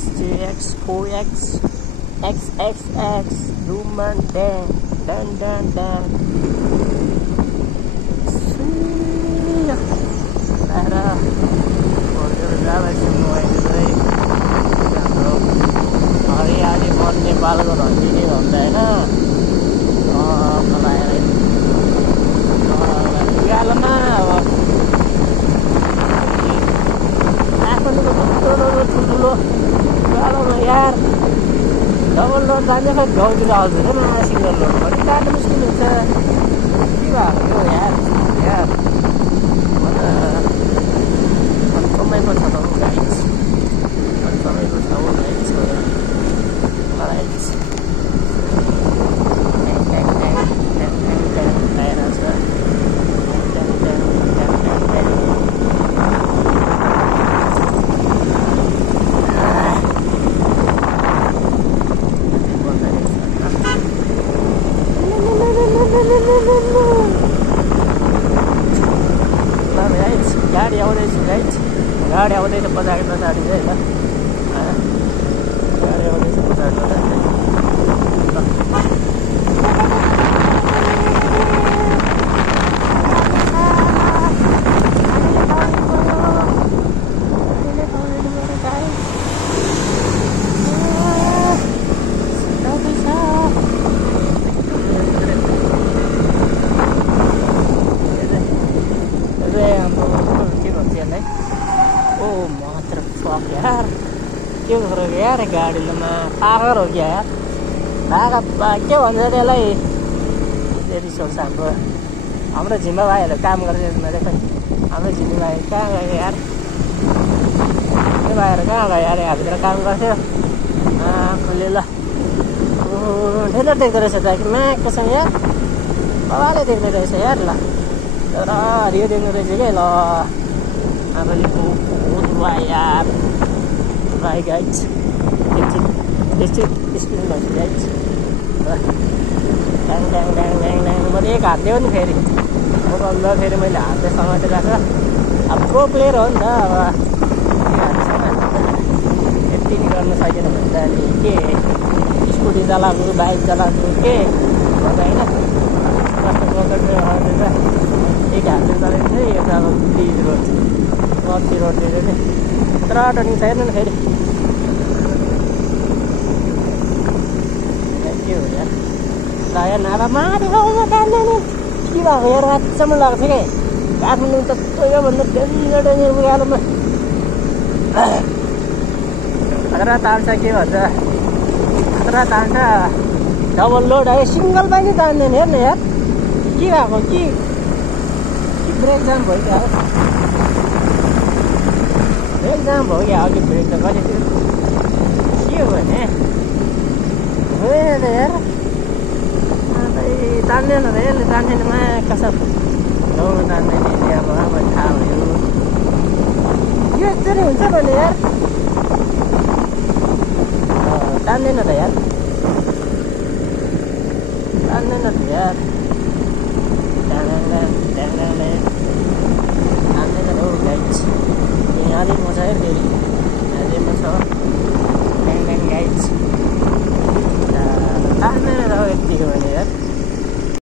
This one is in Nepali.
XJX, 4X, XXX, Ruman Dan, Dan. Ada order जाँदैछु म अहिले चाहिँ हाम्रो हरियाली वन नेपालको धन्किने भन्छ होइन लगाएर उकालोमा अब आफूले ठुल्ठुलो उकालोमा यार डबल लोड जान्छ खै गाउँतिर आउँदैन सिङ्गल लोड पनि बाटो मुस्किल हुन्छ के भएको यार समयको छ त गाइज समयको छ गाइज गाडी आउँदैछ पछाडि चाहिँ होइन गाडी आउँदैछ पछाडि यार के गरेको यार गाडीमा पागल हो क्या यार के भन्छ त्यसलाई रिसोर्स हाम्रो झिम्मा भाइहरू काम गर्छ मैले खै हाम्रो झिम्मी भाइ कहाँ गयो यार त्यो भाइहरू कहाँ गयो यार यहाँभित्र काम गर्थ्यो खुले ल ढेर देख्दो रहेछ त कि माको छ यार बाबाले देख्दो रहेछ यार ल तर हरियो देख्दो रहेछ क्या ल आमाले यार Bye guys. It's स्क्रिन भन्छ गाइज ड्याङ मैले एक हात दियो नि फेरि मोबाइल ल फेरि मैले हातले समातेर राख्छ अब प्रो प्लेयर हो नि त अब यति नि गर्न सकेन भने त अनि के स्कुटी चलाएको बाइक चलाएको के भन्दा होइन एक हातले चलाइन्छ यो त अब ब्रिज रोड मर्सी रोडले चाहिँ तर टर्निङ छैन नि फेरि के हो यार ल यार नाला माथि गाउँमा काट्ने नि के भएको यार रातसम्म लाग्थ्यो क्या काठमाडौँ त त्योभन्दा डेन्जर उकालोमा खतरा तान्छ के भन्छ खतरा तान्छ डबल लोड है सिङ्गल पनि तान्दैन हेर्न यार के भएको के ब्रेक जाम भइदियो ब्रेक जाम भयो क्या अघि ब्रेक त गरेको के हो भने होइन यार तान्दैन र यसले तान्दैन मा कसो गाउँमा तान्दैन यसले अब थाहा भयो यो यसरी हुन्छ भने यार तान्दैन त यार तान्दैन त यार